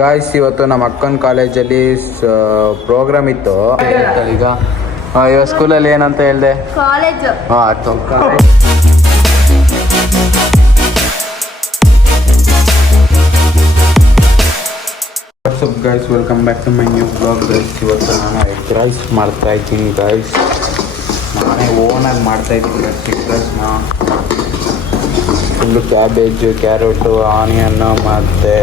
Guys ಇವತ್ತು ನಮ್ಮ ಅಕ್ಕನ ಕಾಲೇಜಲ್ಲಿ ಪ್ರೋಗ್ರಾಮ್ ಇತ್ತು. ಈಗ ಇವಾಗ ಸ್ಕೂಲಲ್ಲಿ ಏನಂತ ಹೇಳಿದೆ? College. What's up guys, welcome back to my new blog guys. ಇವತ್ತು ನಾನು ಎಗ್ ರೈಸ್ ಮಾಡ್ತಾ ಇದ್ದೀನಿ ಗೈಸ್. ನಾನೇ ಓನಾಗಿ ಮಾಡ್ತಾ ಇದ್ದೀನಿ ಎಗ್ ರೈಸ್ನ. ಫುಲ್ಲು ಕ್ಯಾಬೇಜು, ಕ್ಯಾರೆಟು, ಆನಿಯನ್ನು ಮತ್ತು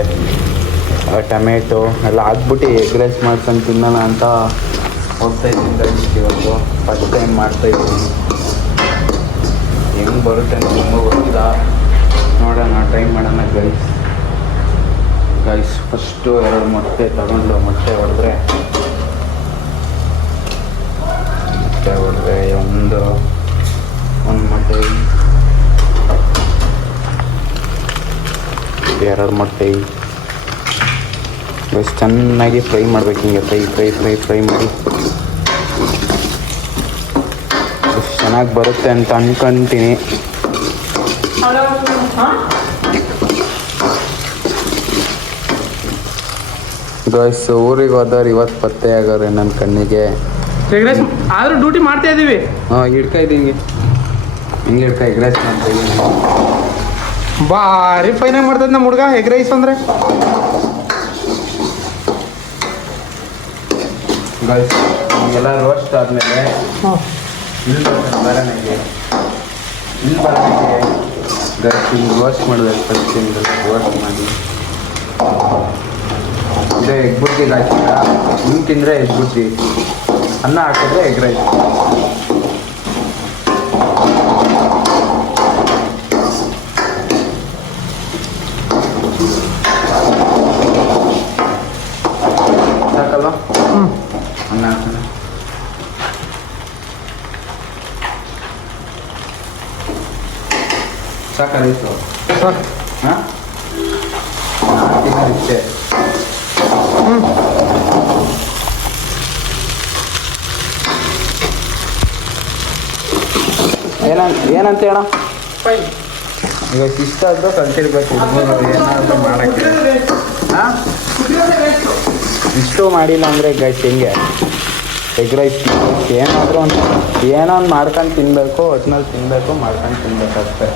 ಟೊಮೆಟೊ ಎಲ್ಲ ಹಾಕ್ಬಿಟ್ಟು ಎಗ್ ರೈಸ್ ಮಾಡ್ಕೊಂಡು ತಿನ್ನೋಣ ಅಂತ ಹೋಗ್ತಾಯಿದ್ದೀನಿ ಗೈಸ್. ಇವತ್ತು ಫಸ್ಟ್ ಟೈಮ್ ಮಾಡ್ತಾಯಿದ್ದೀನಿ. ಹೆಂಗೆ ಬರುತ್ತೆ ಅಂತ ತುಂಬ ಗೊತ್ತಿಲ್ಲ, ನೋಡೋಣ, ಟ್ರೈ ಮಾಡೋಣ ಗೈಸ್. ಫಸ್ಟು 2 ಮೊಟ್ಟೆ ತಗೊಂಡು ಮೊಟ್ಟೆ ಹೊಡೆದ್ರೆ ಒಂದು ಮೊಟ್ಟೆ, 2 ಮೊಟ್ಟೆ ಗೈಸ್ ಚೆನ್ನಾಗಿ ಫ್ರೈ ಮಾಡ್ಬೇಕು. ಹಿಂಗೆ ಫ್ರೈ ಮಾಡಿ ಎಷ್ಟು ಚೆನ್ನಾಗಿ ಬರುತ್ತೆ ಅಂತ ಅನ್ಕೊಂತೀನಿ. ಗೈಸ್ ಊರಿಗೆ ಹೋದವ್ರು ಇವತ್ತು ಪತ್ತೆ ಆಗೋರು ನನ್ನ ಕಣ್ಣಿಗೆ. ಆದರೂ ಡ್ಯೂಟಿ ಮಾಡ್ತಾ ಇದ್ದೀವಿ. ಹಿಡ್ಕಾ ಇದ್ದೀನಿ, ಹಿಂಗೆ ಹಿಡ್ಕಾ ಎಗ್ ರೈಸ್ ಮಾಡ್ತಾ ಇದ್ದೀನಿ. ಭಾರಿ ಫೈನಾಗಿ ಮಾಡ್ತದೆ ನಮ್ಮ ಹುಡುಗ ಎಗ್ ರೈಸ್ ಅಂದರೆ. ಗೈಸ್ ಎಲ್ಲ ರೋಸ್ಟ್ ಆದಮೇಲೆ ಇಲ್ಲಿ ಬರೋಣಿಗೆ ಗೈಸ್ ಹಿಂಗೆ ರೋಸ್ಟ್ ಮಾಡಬೇಕು. ಫಸ್ಟ್ ಹಿಂಗೆ ರೋಸ್ಟ್ ಮಾಡಿ ಇದು ಎಗ್ ಬುರ್ಜಿಗೆ ಹಾಕಿಲ್ಲ. ಹಿಂಗೆ ತಿಂದರೆ ಎಗ್ ಬುರ್ಜಿ, ಅನ್ನ ಹಾಕಿದ್ರೆ ಎಗ್ ರೈಸ್. ಸಾಕಲ್ಲ? ಅನ್ನ ಹಾಕೋಣ. ಸಾಕಲ್ಲ ಇತ್ತು? ಸಾಕು. ಹಾಂ, ಇಷ್ಟೇ. ಏನಂತ ಹೇಳ? ಈಗ ಇಷ್ಟ ಆದರೂ ಕಲ್ತಿರ್ಬೇಕು ಏನಾದರೂ ಮಾಡೋಕ್ಕೆ. ಹಾಂ, ಇಷ್ಟು ಮಾಡಿಲ್ಲ ಅಂದರೆ ಗೈಸ್ ಹೆಂಗೆ ಎಗ್ ರೈಸ್ ಏನೋ ಒಂದು ಮಾಡ್ಕೊಂಡು ತಿನ್ನಬೇಕು, ಒಟ್ನಲ್ಲಿ ತಿನ್ನಬೇಕು, ಮಾಡ್ಕೊಂಡು ತಿನ್ಬೇಕು ಅಷ್ಟೇ.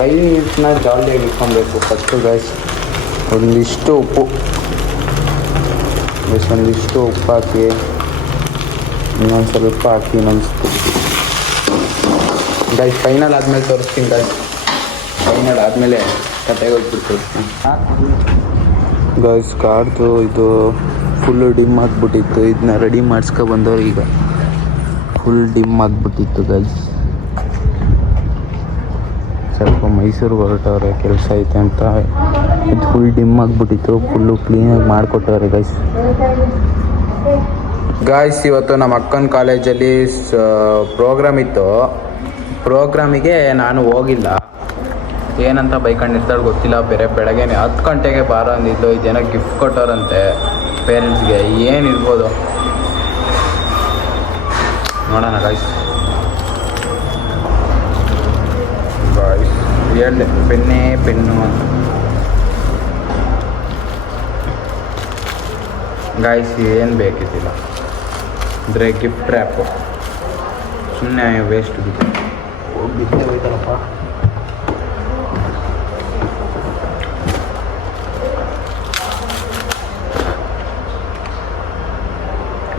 ರೈಸ್ನ ಜಾಲಿಯಾಗಿ ಇಟ್ಕೊಬೇಕು ಫಸ್ಟು ಗೈಸ್. ಒಂದಿಷ್ಟು ಉಪ್ಪು ಹಾಕಿ, ಇನ್ನೊಂದು ಸ್ವಲ್ಪ ಹಾಕಿ, ಇನ್ನೊಂದು ಗೈಸ್ ಫೈನಲ್ ಆದಮೇಲೆ ತೋರಿಸ್ತೀನಿ ಗೈಸ್. ಫೈನಲ್ ಆದಮೇಲೆ ಕತೆಗೆ ಹೋಗ್ಬಿಟ್ಟು ತೋರಿಸ್ತೀನಿ ಗೈಸ್. ಕಾರ್ದು ಇದು ಫುಲ್ಲು ಡಿಮ್ ಆಗಿಬಿಟ್ಟಿತ್ತು. ಇದನ್ನ ರೆಡಿ ಮಾಡಿಸ್ಕೊಬಂದವ್ರು ಈಗ ಫುಲ್ ಡಿಮ್ ಆಗಿಬಿಟ್ಟಿತ್ತು ಗೈಸ್. ಸ್ವಲ್ಪ ಮೈಸೂರಿಗೆ ಹೊರಟವ್ರೆ, ಕೆಲಸ ಐತೆ ಅಂತ. ಇದು ಫುಲ್ ಡಿಮ್ ಆಗಿಬಿಟ್ಟಿತ್ತು, ಫುಲ್ಲು ಕ್ಲೀನಾಗಿ ಮಾಡಿಕೊಟ್ಟವ್ರೆ ಗೈಸ್. ಇವತ್ತು ನಮ್ಮ ಅಕ್ಕನ ಕಾಲೇಜಲ್ಲಿ ಪ್ರೋಗ್ರಾಮ್ ಇತ್ತು. ಪ್ರೋಗ್ರಾಮಿಗೆ ನಾನು ಹೋಗಿಲ್ಲ, ಏನಂತ ಬೈಕೊಂಡಿರ್ತಾಳೆ ಗೊತ್ತಿಲ್ಲ. ಬೆಳಗ್ಗೆ 10 ಗಂಟೆಗೆ ಬಾರೋ ಅಂದಿದ್ದು. ಇದೇನೋ ಗಿಫ್ಟ್ ಕೊಟ್ಟವ್ರಂತೆ ಪೇರೆಂಟ್ಸ್ಗೆ. ಏನಿರ್ಬೋದು ನೋಡೋಣ ಗೈಸ್. ಹೇಳಿದೆ ಪೆನ್ನು ಅಂತ ಗಾಯ್ಸ್. ಏನು ಬೇಕಿದ್ದಿಲ್ಲ ಅಂದರೆ ಗಿಫ್ಟ್ ರ್ಯಾಪು ಸುಮ್ಮನೆ ವೇಸ್ಟ್ ಬಿದ್ದೆ ಹೋಯ್ತಾರಪ್ಪ.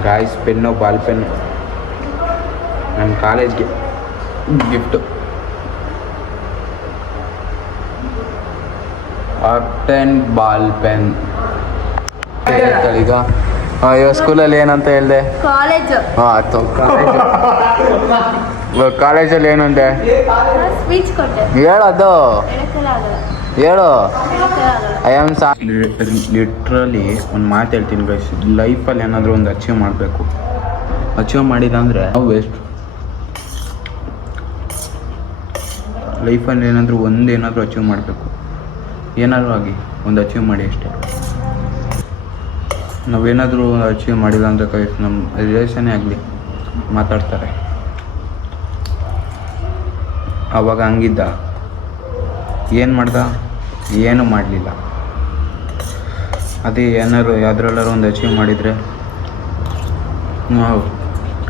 ಗಾಯ್ಸ್ ಪೆನ್ನು, ಬಾಲ್ ಪೆನ್ನು ನನ್ನ ಕಾಲೇಜ್ಗೆ gift. Art and ball pen. ಈಗ ಇವಾಗ ಸ್ಕೂಲಲ್ಲಿ ಏನಂತ ಹೇಳಿದೆ? ಕಾಲೇಜ್. ಕಾಲೇಜಲ್ಲಿ ಏನು ಅಂದೆ? ಸ್ಪೀಚ್ ಕೊಟ್ಟೆ. ಹೇಳೋದು ಹೇಳು. ಐ ಆಮ್ ಲಿಟ್ರಲಿ ಒಂದು ಮಾತು ಹೇಳ್ತೀನಿ ಗೈಸ್. ಲೈಫಲ್ಲಿ ಏನಾದರೂ ಒಂದು ಅಚೀವ್ ಮಾಡಬೇಕು. ಅಚೀವ್ ಮಾಡಿಲ್ಲ ಅಂದರೆ ನಾವು ವೇಸ್ಟ್. ಲೈಫಲ್ಲಿ ಏನಾದರೂ ಅಚೀವ್ ಮಾಡಬೇಕು. ಏನಾದರೂ ಆಗಿ ಒಂದು ಅಚೀವ್ ಮಾಡಿ ಅಷ್ಟೇ. ನಾವೇನಾದರೂ ಅಚೀವ್ ಮಾಡಿಲ್ಲ ಅಂದರೆ ಗೈಸ್ ನಮ್ಮ ರಿಲೇಷನ್ನೇ ಆಗಲಿ ಮಾತಾಡ್ತಾರೆ. ಆವಾಗ ಹಂಗಿದ್ದ ಏನು ಮಾಡ್ದ ಏನೂ ಮಾಡಲಿಲ್ಲ. ಅದೇ ಏನಾರು ಯಾವುದ್ರಲ್ಲಾರು ಒಂದು ಅಚೀವ್ ಮಾಡಿದರೆ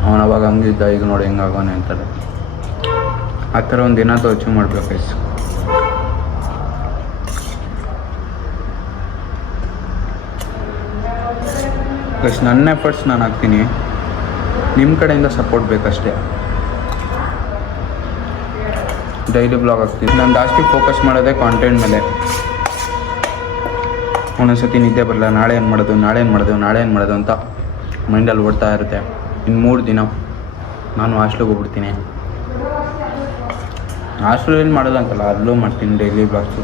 ಅವನು ಅವಾಗ ಹಂಗಿದ್ದ, ಈಗ ನೋಡಿ ಹೆಂಗಾಗೋನೆ ಅಂತಾರೆ. ಆ ಥರ ಒಂದು ಏನಾದರೂ ಅಚೀವ್ ಮಾಡಬೇಕು ಗೈಸ್. ಗೈಸ್ ನನ್ನ ಎಫರ್ಟ್ಸ್ ನಾನು ಹಾಕ್ತೀನಿ, ನಿಮ್ಮ ಕಡೆಯಿಂದ ಸಪೋರ್ಟ್ ಬೇಕಷ್ಟೇ. ಡೈಲಿ ಬ್ಲಾಗ್ ಹಾಕ್ತೀನಿ. ನಾನು ಜಾಸ್ತಿ ಫೋಕಸ್ ಮಾಡೋದೇ ಕಾಂಟೆಂಟ್ ಮೇಲೆ. ಒಂದೊಂದ್ಸತಿ ನಿದ್ದೆ ಬರಲ್ಲ, ನಾಳೆ ಏನು ಮಾಡೋದು ಅಂತ ಮೈಂಡಲ್ಲಿ ಓಡ್ತಾ ಇರುತ್ತೆ. ಇನ್ನು 3 ದಿನ ನಾನು ಹಾಸ್ಟ್ಲಿಗೆ ಹೋಗ್ಬಿಡ್ತೀನಿ. ಹಾಸ್ಟ್ಲಲ್ಲಿ ಮಾಡೋದು ಅಂತಲ್ಲ, ಅಲ್ಲೂ ಮಾಡ್ತೀನಿ. ಡೈಲಿ ಬ್ಲಾಗ್ಸು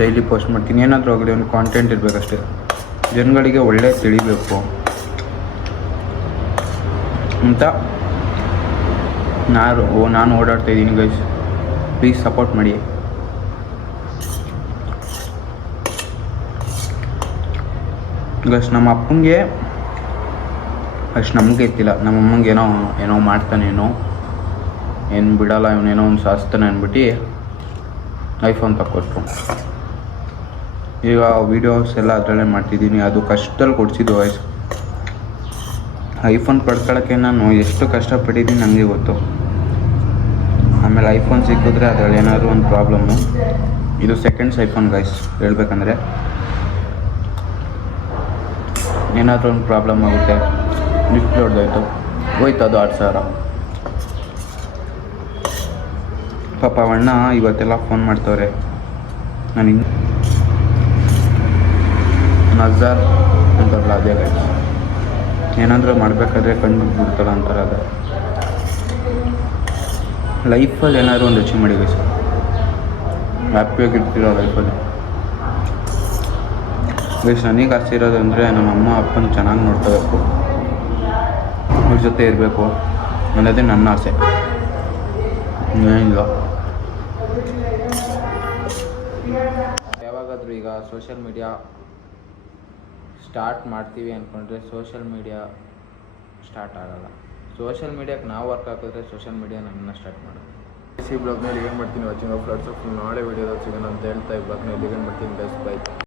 ಡೈಲಿ ಪೋಸ್ಟ್ ಮಾಡ್ತೀನಿ. ಏನಾದರೂ ಆಗಲಿ ಒಂದು ಕಾಂಟೆಂಟ್ ಇರಬೇಕಷ್ಟೇ. ಜನಗಳಿಗೆ ಒಳ್ಳೆ ತಿಳಿಬೇಕು ಅಂತ ನಾನು ಓಡಾಡ್ತಾಯಿದ್ದೀನಿ ಗೈಸ್. ಪ್ಲೀಸ್ ಸಪೋರ್ಟ್ ಮಾಡಿ. ಗೈಸ್ ನಮ್ಮ ಅಪ್ಪಂಗೆ ಅಷ್ಟು ನಮಗೆ ಇತ್ತಿಲ್ಲ. ನಮ್ಮ ಅಮ್ಮಂಗೆ ಏನೋ ಮಾಡ್ತಾನೇನೋ, ಏನು ಬಿಡಲ್ಲ ಇವನೇನೋ ಒಂದು ಸಾಸ್ತಾನೆ ಅಂದ್ಬಿಟ್ಟು ಐಫೋನ್ ತಗೊಟ್ರು. ಈಗ ವೀಡಿಯೋಸ್ ಎಲ್ಲ ಅದರಲ್ಲೇ ಮಾಡ್ತಿದ್ದೀನಿ. ಅದು ಕಷ್ಟದಲ್ಲಿ ಕೊಡಿಸಿದ್ದು ವಯಸ್ಸು. ಐಫೋನ್ ಪಡ್ಕೊಳ್ಳೋಕ್ಕೆ ನಾನು ಎಷ್ಟು ಕಷ್ಟಪಟ್ಟಿದ್ದೀನಿ ನನಗೆ ಗೊತ್ತು. ಆಮೇಲೆ ಐಫೋನ್ ಸಿಕ್ಕಿದ್ರೆ ಅದರಲ್ಲಿ ಏನಾದರೂ ಒಂದು ಪ್ರಾಬ್ಲಮ್ಮು. ಇದು ಸೆಕೆಂಡ್ಸ್ ಐಫೋನ್ ಗೈಸ್. ಹೇಳ್ಬೇಕಂದ್ರೆ ಏನಾದರೂ ಒಂದು ಪ್ರಾಬ್ಲಮ್ ಆಗುತ್ತೆ. ಡಿಸ್ಪ್ಲೇ ಹೊಡೆದೋಯ್ತು, ಹೋಯ್ತು ಅದು 6000. ಪಾಪ ಅಣ್ಣ ಇವತ್ತೆಲ್ಲ ಫೋನ್ ಮಾಡ್ತವ್ರೆ. ನಾನು ನಜಾರ್ ಅಂತಾರಲ್ಲ ಅದೇ ಗೈಸ್. ಏನಾದರೂ ಮಾಡಬೇಕಾದ್ರೆ ಕಣ್ಣು ಬಿಡ್ತಲ್ಲ ಅಂತಾರೆ. ಅದು ಲೈಫಲ್ಲಿ ಏನಾದರೂ ಒಂದು ಅಚೀವ್ ಮಾಡಿ ಗೈಸ್. ಹ್ಯಾಪಿಯಾಗಿರ್ತೀರೋ ಲೈಫಲ್ಲಿ ಗೈಸ್. ನನಗೆ ಆಸೆ ಇರೋದು ಅಂದರೆ ನಮ್ಮ ಅಮ್ಮ ಅಪ್ಪನ ಚೆನ್ನಾಗಿ ನೋಡ್ಕೋಬೇಕು, ಅವ್ರ ಜೊತೆ ಇರಬೇಕು ಅನ್ನೋದೇ ನನ್ನ ಆಸೆ. ಏನಿಲ್ಲ. ಯಾವಾಗಾದರೂ ಈಗ ಸೋಷಿಯಲ್ ಮೀಡಿಯಾ ಸ್ಟಾರ್ಟ್ ಮಾಡ್ತೀವಿ ಅಂದ್ಕೊಂಡ್ರೆ ಸೋಷಿಯಲ್ ಮೀಡಿಯಾ ಸ್ಟಾರ್ಟ್ ಆಗೋಲ್ಲ. ಸೋಷಿಯಲ್ ಮೀಡಿಯಾಕ್ಕೆ ನಾವು ವರ್ಕ್ ಹಾಕಿದ್ರೆ ಸೋಷಿಯಲ್ ಮೀಡಿಯಾ ನಮ್ಮನ್ನ ಸ್ಟಾರ್ಟ್ ಮಾಡೋದು. ಈ ಬ್ಲಾಗ್ನಲ್ಲಿ ಏನು ಮಾಡ್ತೀನಿ ವಾಚಿಂಗ್ ಆಫ್ ಲಾಟ್ಸ್ ಆಫ್ ನಾಳೆ ವೀಡಿಯೋದಾಗ ಸಿಗೋಣ ಅಂತ ಹೇಳ್ತಾ ಈ ಬ್ಲಾಗ್ನ ಎಲ್ಲಿಗೆ ಮಾಡ್ತೀನಿ ಗೈಸ್. ಬೈ.